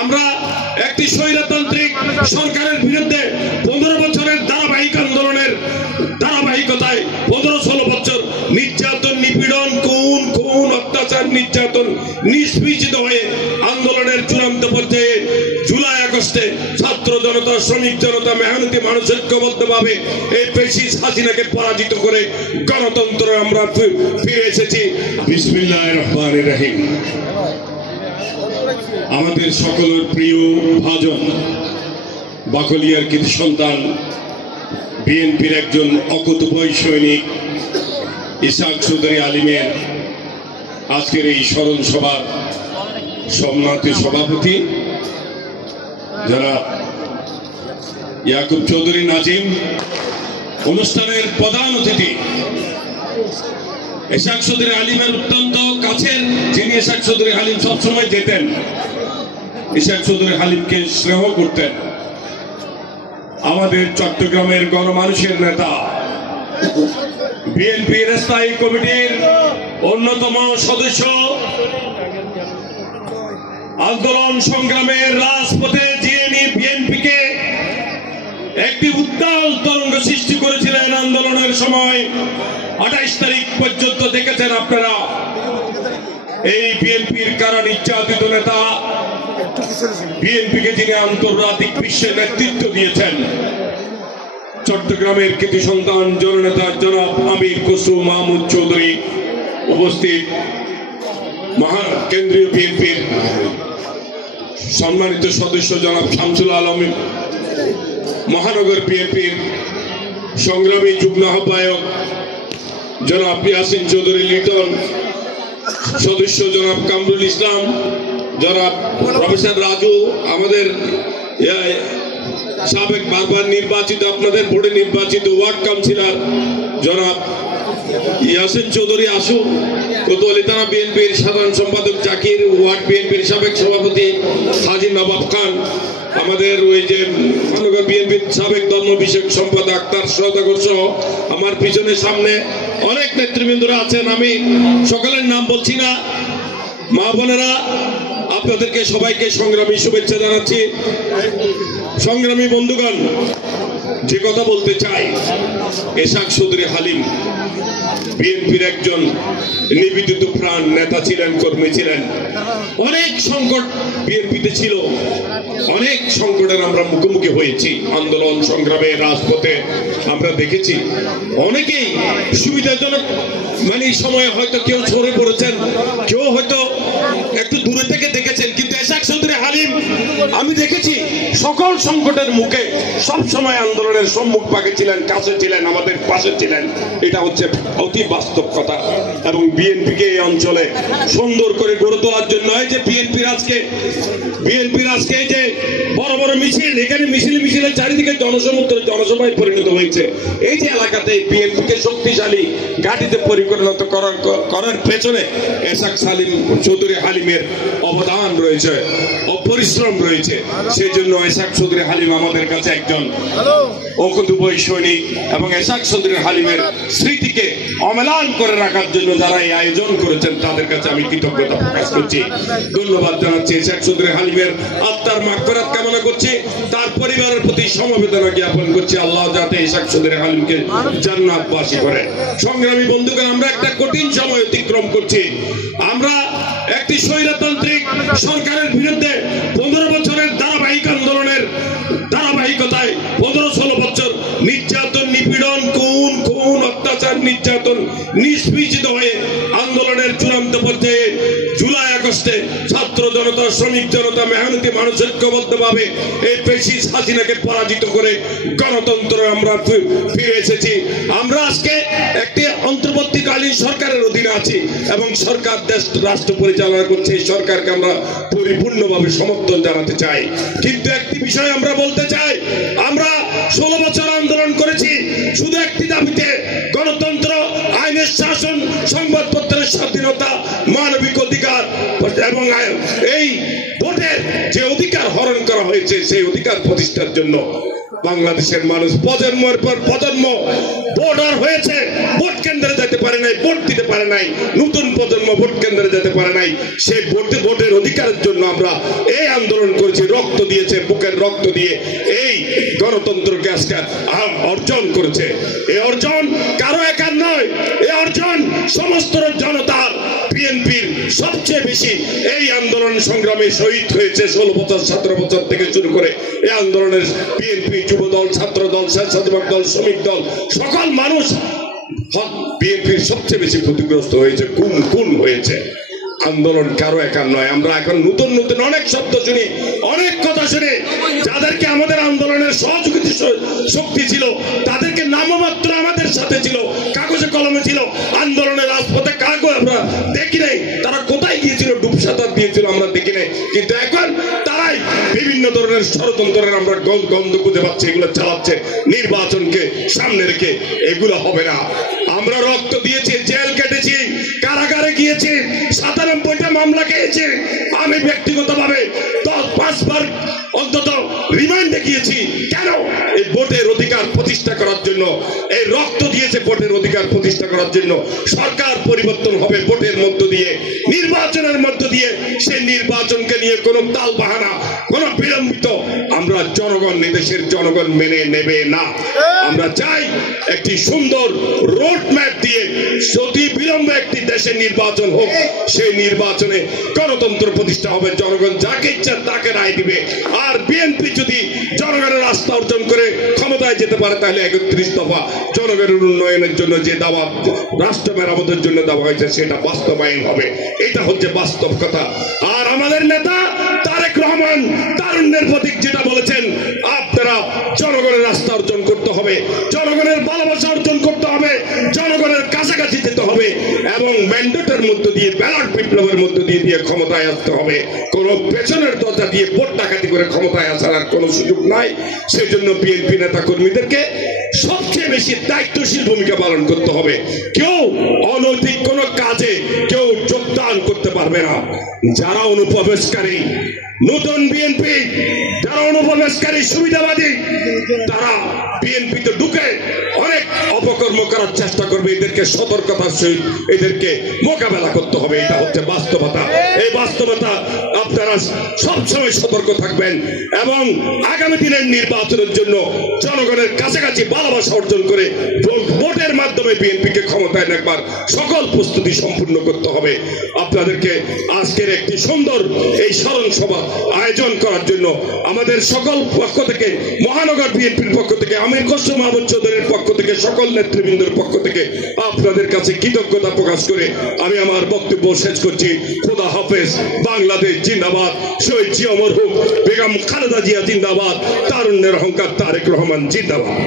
আমরা একটি স্বৈরতান্ত্রিক সরকারের বিরুদ্ধে 15 বছরের ধারাবাহিক আন্দোলনের ধারাবাহিকতায় 15-16 বছর নির্যাতন, নিপীড়ন, খুন, অত্যাচার, নির্যাতন নিষ্পেষিত হয়ে আন্দোলনের চূড়ান্ত পর্যায়ে জুলাই আগস্টে ছাত্র জনতা, শ্রমিক জনতা, মেহনতি মানুষ ঐক্যবদ্ধভাবে এই ফ্যাসিস্ট হাসিনাকে পরাজিত করে গণতন্ত্র আমরা ফিরে এসেছি। বিসমিল্লাহির রহমানির রহিম। আমাদের সকলের প্রিয় ভাজন, বাকলিয়ার কৃতি সন্তান, বিএনপির একজন অকুতোভয় সৈনিক ইসহাক চৌধুরী আলিমের আজকের এই স্মরণ সভার সম্মানিত সভাপতি যারা ইয়াকুব চৌধুরী নাজিম, অনুষ্ঠানের প্রধান অতিথি ইসহাক চৌধুরী আলিমের অত্যন্ত কাছের, যিনি ইসহাক চৌধুরী আলিম সবসময় যেতেন, ইসহাক চৌধুরী আলিমকে স্নেহ করতেন, আমাদের চট্টগ্রামের গণমানুষের নেতা, বিএনপির স্থায়ী কমিটির অন্যতম সদস্য, আন্দোলন সংগ্রামের রাজপথে যিনি বিএনপিকে একটি উত্তাল তরঙ্গ সৃষ্টি করেছিলেন আন্দোলনের সময়। 28 তারিখ পর্যন্ত দেখেছেন আপনারা এই বিএনপির কারা নির্যাতিত নেতা, বিএনপিকে যিনি আন্তর্জাতিক বিশ্বে নেতৃত্ব দিয়েছেন, চট্টগ্রামের কৃতি সন্তান জননেতা জনাব আমির খসরু মাহমুদ চৌধুরী উপস্থিত, কেন্দ্রীয় বিএনপির সম্মানিত সদস্য জনাব শামসুল আলম, মহানগর বিএনপির সংগ্রামী যুগ্ম আহ্বায়ক জনাব ইয়াসিন চৌধুরী লিটন, সদস্য জনাব কামরুল ইসলাম, জনাব প্রফেসর রাজু, আমাদের সাবেক বারবার নির্বাচিত, আপনাদের ভোটে নির্বাচিত ওয়ার্ড কাউন্সিলর জনাব ইয়াসিন চৌধুরী আসু, কোতোয়ালি থানা বিএনপির সাধারণ সম্পাদক জাকির, ওয়ার্ড বিএনপির সাবেক সভাপতি হাজী নবাব খান, আমাদের ওই যে মহানগর বিএনপির সাবেক ধর্ম বিষয়ক সম্পাদক আক্তার সওদাগর সহ আমার পিছনে সামনে অনেক নেতৃবৃন্দরা আছেন। আমি সকলের নাম বলছি না, মা বোনেরা আপনাদেরকে সবাইকে সংগ্রামী শুভেচ্ছা জানাচ্ছি। সংগ্রামী বন্ধুগণ, যে কথা বলতে চাই, ইসহাক চৌধুরী আলিম বিএনপির একজন নিবেদিত প্রাণ নেতা ছিলেন, কর্মী ছিলেন। অনেক সংকট বিএনপিতে ছিল, অনেক সংকটের আমরা মুখোমুখি হয়েছি আন্দোলন সংগ্রামের রাজপথে। আমরা দেখেছি অনেকেই সুবিধাজনক সময়ে হয়তো কেউ ছড়ে পড়েছেন, কেউ হয়তো একটু দূরে থেকে দেখেছেন, কিন্তু ইসহাক চৌধুরী আলিম আমি দেখেছি সকল সংকটের মুখে সব সময় আন্দোলনের সম্মুখ ভাগে ছিলেন, কাছে ছিলেন, আমাদের পাশে ছিলেন। এটা হচ্ছে অতি বাস্তব কথা। এবং বিএনপিকে এই অঞ্চলে সুন্দর করে গড়ে তোলার জন্য এই যে বিএনপির আজকে এই যে বড় বড় মিছিল, এখানে মিছিলে চারিদিকে জনসমুদ্র, জনসভায় পরিণত হয়েছে। এই যে এলাকাতে বিএনপিকে শক্তিশালী ঘাঁটিতে পরিণত করার পেছনে ইসহাক চৌধুরী আলিমের অবদান রয়েছে, পরিশ্রম রয়েছে। সেই জন্য ইসহাক চৌধুরী আলিম আমাদের কাছে একজন অকুতোভয় সৈনিক, এবং ইসহাক চৌধুরী আলিমের স্মৃতিকে অম্লান করে রাখার জন্য যারা এই আয়োজন করেছেন তাদের কাছে আমি কৃতজ্ঞতা প্রকাশ করছি, ধন্যবাদ জানাচ্ছি। ইসহাক চৌধুরী আলিমের আত্মার মাগফিরাত কামনা করছি, তার পরিবারের প্রতি সমবেদনা জ্ঞাপন করছি। আল্লাহ যাতে ইসহাক চৌধুরী আলিমকে জান্নাতবাসী করে। সংগ্রামী বন্ধুগণ, আমরা একটা কঠিন সময় অতিক্রম করছি। আমরা একটি স্বৈরতান্ত্রিক সরকারের বিরুদ্ধে 15 বছরের ধারাবাহিক আন্দোলনের ধারাবাহিকতায় 15-16 বছর নির্যাতন, নিপীড়ন, খুন, অত্যাচার, নির্যাতন নিষ্পেষিত হয়ে আন্দোলনের চূড়ান্ত পর্যায়ে জুলাই আগস্টে ছাত্র জনতা, শ্রমিক জনতা, মেহনতি মানুষ ঐক্যবদ্ধভাবে এই ফ্যাসিস্ট হাসিনাকে পরাজিত করে গণতন্ত্র আমরা ফিরে এসেছি। আমরা আজকে একটি অন্তর্বর্তীকালীন সরকারের অধীনে আছি এবং সরকার দেশ রাষ্ট্র পরিচালনা করছে। এই সরকারকে আমরা পরিপূর্ণভাবে সমর্থন জানাতে চাই। কিন্তু একটি বিষয় আমরা বলতে চাই, আমরা 16 বছর আন্দোলন করেছি শুধু একটি দাবিতে, গণতন্ত্র, আইনের শাসন, সংবাদপত্রের স্বাধীনতা, মানবিক অধিকার এবং এই ভোটের যে অধিকার হরণ করা হয়েছে সেই অধিকার প্রতিষ্ঠার জন্য বাংলাদেশের মানুষ প্রজন্মের পর প্রজন্ম ভোটার হয়েছে, ভোট কেন্দ্রে যেতে পারে নাই, ভোট দিতে পারে নাই। নতুন প্রজন্ম ভোট কেন্দ্রে যেতে পারে নাই। সেই ভোটের অধিকারের জন্য আমরা এই আন্দোলন করেছি, রক্ত দিয়েছে, বুকের রক্ত দিয়ে এই গণতন্ত্রকে আজকে অর্জন করেছে। এই অর্জন কারো একার নয়, এই অর্জন সমস্ত জনতার। বিএনপির সবচেয়ে বেশি এই আন্দোলন সংগ্রামে শহীদ হয়েছে 16 বছর 17 বছর থেকে শুরু করে এই আন্দোলনের বিএনপি, যুব দল, ছাত্র দল, স্বেচ্ছাসেবক দল, শ্রমিক দল, সকল মানুষ বিএনপির সবচেয়ে বেশি ক্ষতিগ্রস্ত হয়েছে, খুন হয়েছে। আন্দোলন কারো একার নয়। আমরা এখন নতুন নতুন অনেক শব্দ শুনি, অনেক কথা শুনি। যাদেরকে আমাদের আন্দোলনের সহযোগিতা শক্তি ছিল, তাদেরকে নামমাত্র আমাদের সাথে ছিল, কাগজে কলমে ছিল, আন্দোলনের রাজপথে কাগজ আমরা দেখি নাই। তারা কোথায় গিয়েছিল, ডুবসাঁতার দিয়েছিল আমরা দেখি নাই। কিন্তু এখন তারাই বিভিন্ন ধরনের ষড়যন্ত্রের আমরা গন্ধ খুঁজে পাচ্ছি, এগুলো চালাচ্ছে নির্বাচনকে সামনে রেখে। এগুলো হবে না। আমরা রক্ত দিয়েছি, জেল কেটেছি, কারাগারে গিয়েছি, 97টা মামলা খেয়েছি। আমি ব্যক্তিগতভাবে 5 বার অন্তত রিমান্ডে গিয়েছি। কেন? এই ভোটের অধিকার প্রতিষ্ঠা করার জন্য। এই রক্ত দিয়েছে ভোটের অধিকার প্রতিষ্ঠা করার জন্য। সরকার পরিবর্তন হবে ভোটের মধ্য দিয়ে, নির্বাচনের মধ্য দিয়ে। সেই নির্বাচনকে নিয়ে কোনো তাল বাহানা, কোনো বিলম্বিত আমরা জনগণ, দেশের জনগণ মেনে নেবে না। আমরা চাই একটি সুন্দর রোড ম্যাপ দিয়ে অতি বিলম্বে একটি দেশের নির্বাচন হোক। সেই নির্বাচনে গণতন্ত্র প্রতিষ্ঠা হবে, জনগণ যাকে ইচ্ছা তাকে রায় দিবে। আর বিএনপি যদি জনগণের আস্থা অর্জন করে ক্ষমতায় যেতে পারে, তাহলে 31 দফা জনগণের উন্নয়নের জন্য যে দাবা, রাষ্ট্র মেরামতের জন্য দেওয়া হয়েছে, সেটা বাস্তবায়ন হবে। এটা হচ্ছে বাস্তব কথা। আর আমাদের নেতা তারেক রহমান তারুণ্যের প্রতীক যেটা বলেছেন, আপনারা জনগণের আস্থা অর্জন করতে হবে, জনগণের ভালোবাসা অর্জন করতে হবে, জনগণের কাছাকাছি যেতে হবে এবং ম্যান্ডেটের মধ্য দিয়ে, ব্যালট বিপ্লবের মধ্য দিয়ে ক্ষমতায় আসতে হবে। কোন পেছনের দরজা দিয়ে ভোট ডাকাতি করে ক্ষমতায় আসার আর কোনো সুযোগ নাই। সেই জন্য বিএনপি নেতা কর্মীদেরকে সবচেয়ে বেশি দায়িত্বশীল ভূমিকা পালন করতে হবে। কেউ অনৈতিক কোনো কাজে কেউ যোগদান করতে পারবে না। যারা অনুপ্রবেশকারী, নতুন বিএনপি যারা অনুপ্রবেশকারী, সুবিধাবাদী, তারা বিএনপিতে ঢুকে অনেক অপকর্ম করার চেষ্টা করবে। এদেরকে সতর্কতার সহিত এদেরকে মোকাবেলা করতে হবে। এটা হচ্ছে বাস্তবতা। এই বাস্তবতা আপনারা সবসময় সতর্ক থাকবেন এবং আগামী দিনের নির্বাচনের জন্য জনগণের কাছাকাছি ভালোবাসা অর্জন করে ভোটের মাধ্যমে বিএনপিকে ক্ষমতায় নেবার সকল প্রস্তুতি সম্পূর্ণ করতে হবে। আপনাদেরকে আজকের একটি সুন্দর এই স্মরণ সভা আয়োজন করার জন্য আমাদের সকল পক্ষ থেকে, মহানগর বিএনপির পক্ষ থেকে, আমির খসরু মাহমুদ চৌধুরীর পক্ষ থেকে, সকল নেতৃবৃন্দের পক্ষ থেকে আপনাদের কাছে কৃতজ্ঞতা প্রকাশ করে আমি আমার বক্তব্য শেষ করছি। খোদা হাফেজ। বাংলাদেশ জিন্দাবাদ। শহীদ জিয়া মরহুম বেগম খালেদা জিয়া জিন্দাবাদ। তারুণ্যের অহংকার তারেক রহমান জিন্দাবাদ।